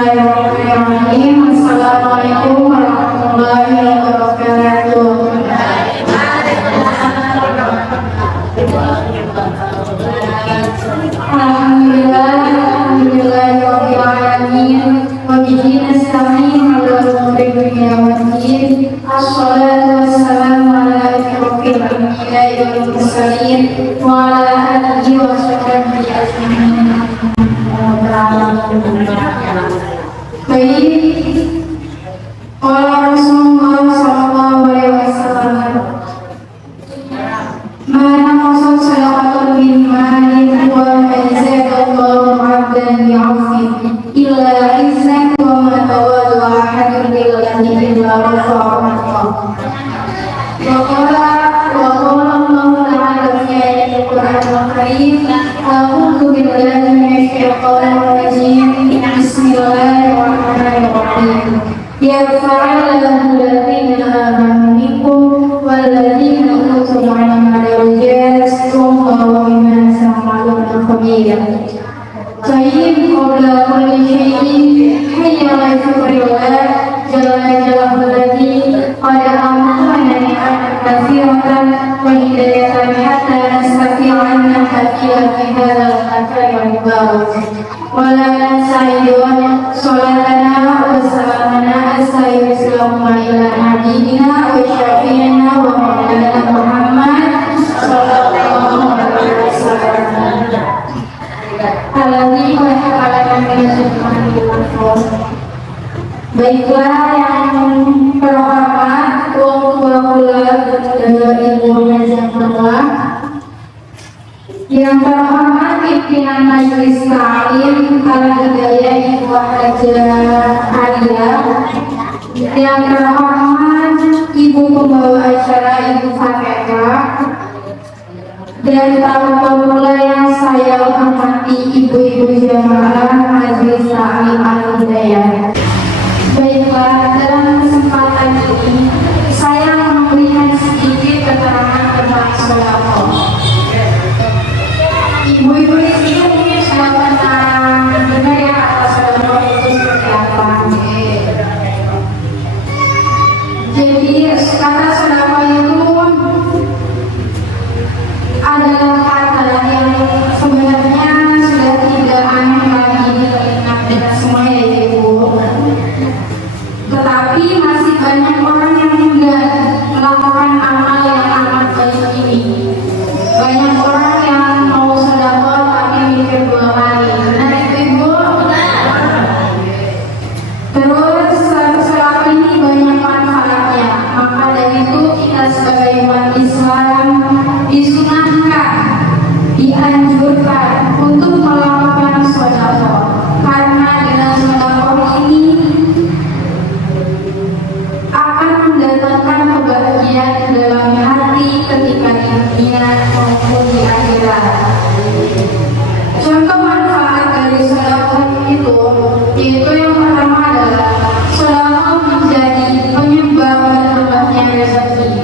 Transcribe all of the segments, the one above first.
Bismillahirrahmanirrahim. Assalamualaikum warahmatullahi wabarakatuh. Alhamdulillahirabbil alamin wa bihi nasta'in 'ala umuri dunya waddin. Assalatu wassalamu ala asyrofil anbiya'i wal mursalin wa ala alihi wa sahbihi ajmain. Baik, qala Rasulullah sallallahu alaihi wasallam, mana maksud sadaqatul min malin wa ma zadallahu 'abdan bi'afwin illa izzan wa ma tawadda ahadun billahi illa rafa'ahu Allah. Wa qala Allah ta'ala fi ayatil Qur'anil Karim, a'udzu billahi minasy syaithanir rajim. Bismillahirrahmanirrahim. Yarfa'illahu alladziina aamanu minkum walladziina utul 'ilma darajat, wallahu bimaa ta'maluna khabir. Tayyib qabla kulli syai'in hayya 'ala dzikrillah jalla jalaluhu alladzi qad a'tana ni'aman katsiratan wa hidayatan hatta nastati'a an nahdiya fi hadzal makani mubarak. Wala nansa'idun sholatana wa salamana astaghfirullah ila nabiyina wa syafi'ina wa maulana Muhammad sallallahu alaihi wasallam. Alladzi khalaqana min nutfatin. Baiklah yang terhormat Tuan Kula dan Ibu Hazamallah, yang terhormat pimpinan Majelis Ta'lim Al-Hidayah Ibu Haja Alia, yang terhormat Ibu Pembawa Acara Ibu Fatihah, dan tamu pula yang saya hormati ibu-ibu jamaah Majelis Ta'lim Al-Hidayah. Baiklah, dalam kesempatan ini saya memberikan sedikit keterangan tentang sedekah. Ibu-ibu di sini mungkin sudah pernah dengar ya kata sedekah itu seperti apa. Jadi kata sedekah itu adalah kata yang sebenarnya sudah tidak aneh lagi di telinga kita semua ya ibu. Tetapi masih banyak orang yang tidak melakukan amal yang amat baik ini. Banyak orang yang mau sedekah tapi mikir dua kali. Benar itu ibu? Terus sedekah ini banyak manfaatnya. Maka dari itu kita sebagai umat Islam disunahkan, dianjurkan untuk melakukan sedekah. Karena dengan sedekah ini akan mendatangkan kebahagiaan dalam hati ketika di dunia maupun di akhirat. Contoh manfaat dari sedekah itu yaitu yang pertama adalah sedekah menjadi penyebab bertambahnya rezeki.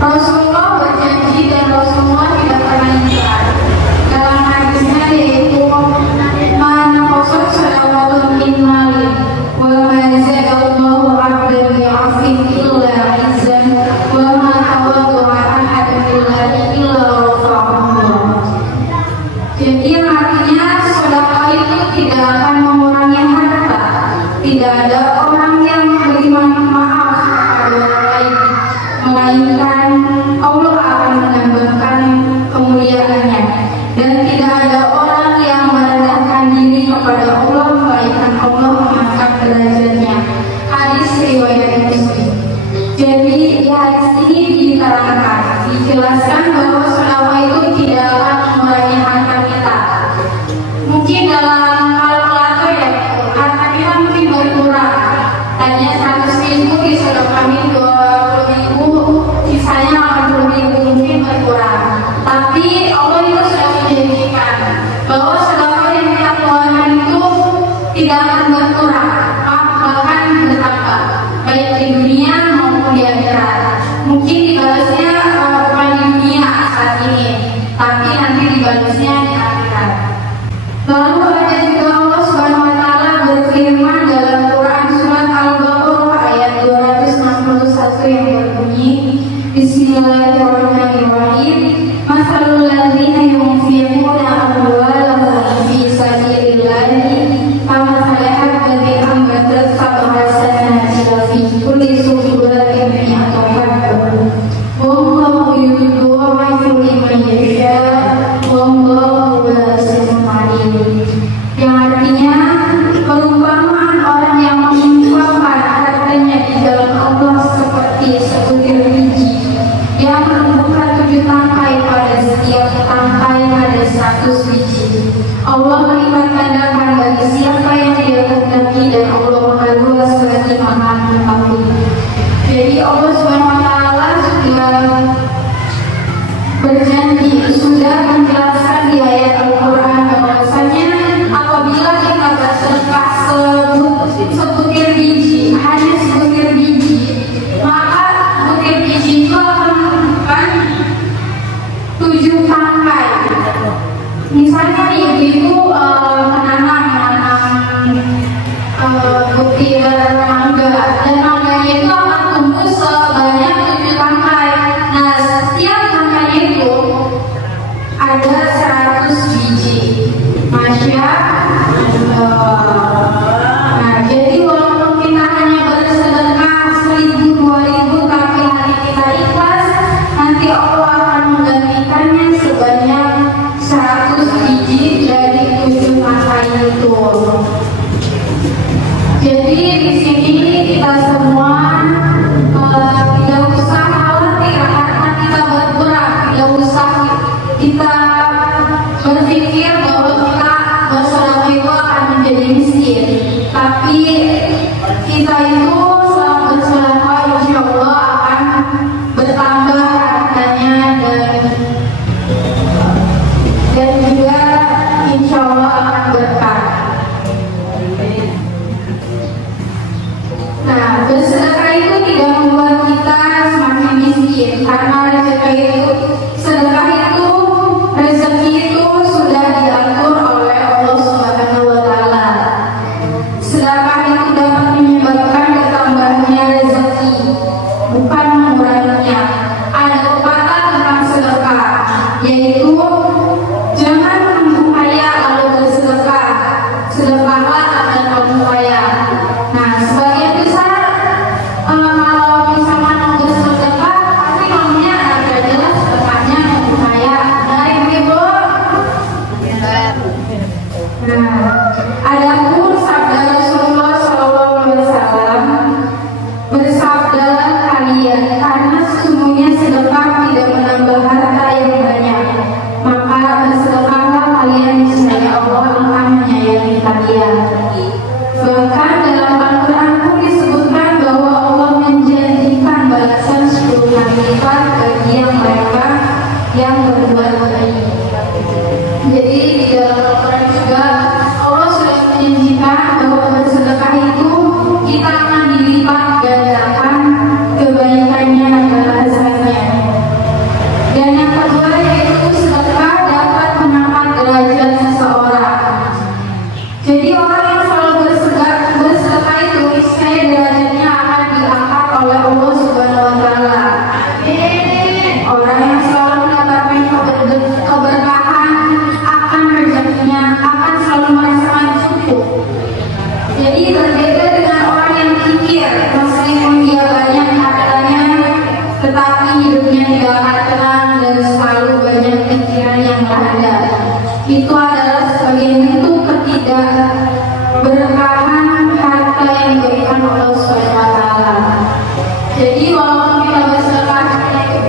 Rasulullah berjanji dan Rasulullah tidak pernah ingkar dalam hadisnya, yaitu mana maksud sedekah min malin wa ma zadallahu 'abdan bi'afwin illa izzan wa ma tawadda ahadun billahi illa rafa'ahu. Jadi artinya sedekah itu tidak akan mengurangi harta. Tidak ada orang yang memberi maaf kepada orang lain, melainkan Allah akan menambahkan kemuliaannya. Dan tidak ada orang yang merendahkan diri kepada Allah, melainkan Allah mengangkat derajatnya. Hadis riwayat Muslim. Jadi di hadis ini diterangkan, dijelaskan bahwa sedekah itu tidak akan mengurangi harta kita. Mungkin dalam kalkulator ya, harta kita mungkin berkurang. Tadinya 100.000 disedekahin 20.000, sisanya 80.000 mungkin berkurang. Tapi Allah itu sudah menjanjikan bahwa sedekah yang kita keluarkan itu tidak akan berkurang, bahkan bertambah, baik di dunia maupun di akhirat. Mungkin dibalasnya bukan di dunia saat ini, tapi nanti dibalasnya di akhirat. Lalu ada juga Allah Subhanahu wa Ta'ala Jadi di sini kita semua tidak usah khawatir karena kita bergerak, tidak usah kita berpikir bahwa kita bersedekah itu akan menjadi miskin. Tapi kita itu selama bersedekah insya Allah akan bertambah hartanya dan juga insya Allah akan berkah. Nah, bersedekah itu tidak membuat kita semakin miskin karena sedekah itu rezeki itu sudah diatur oleh Allah Subhanahu wa taala. Sedekah itu dapat menyebabkan bertambahnya rezeki, bukan menguranginya. Ada pepatah tentang sedekah, yaitu jangan menunggu kaya lalu bersedekah, sedekahlah agar kamu kaya. Nah, sebagian besar kalau misalnya mau bersedekah pasti maunya ada jelas sedekahnya untuk kaya. Nah, ibu. Nah, adapun sabda Rasulullah SAW, bersabdalah kalian, karena sesungguhnya sedekah tidak menambah harta yang banyak, maka bersedekahlah kalian, niscaya Allah akan menyayangi kalian. Bahkan dalam Al-Quran pun disebutkan bahwa Allah menjanjikan balasan 10 kali lipat bagi mereka yang berbuat baik. Jadi di dalam Al-Quran juga Allah sudah menjanjikan bahwa bersedekah itu kita akan dilipat gandakan kebaikannya dan hasilnya. Dan yang kedua yaitu sedekah dapat mengangkat derajat seseorang. Jadi orang yang selalu bersedekah itu niscaya derajatnya akan diangkat oleh Allah Subhanahu wa taala. Orang yang selalu mendapatkan keberkahan akan rezekinya akan selalu merasakan cukup. Jadi berbeda dengan orang yang kikir, meskipun dia banyak hartanya, tetapi hidupnya tidak akan tenang dan selalu banyak pikiran yang ada. Itu adalah sebagian bentuk ketidakberkahan harta yang diberikan Allah Subhanahu wa taala. Jadi walaupun kita bersedekah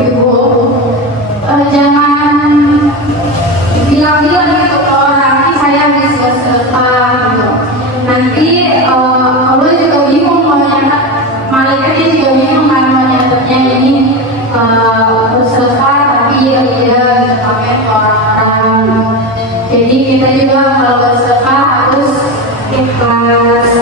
ibu, jangan bilang-bilang gitu ke orang, saya habis bersedekah gitu. Nanti Allah juga bingung malaikatnya juga bingung kan menyadarnya ini bersedekah tapi tidak pakai ke orang-orang. Jadi kita juga kalau bersedekah harus ikhlas.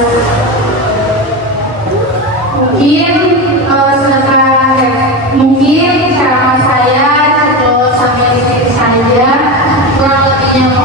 Mungkin cara saya cukup sampai di sini saja. Kurang lebihnya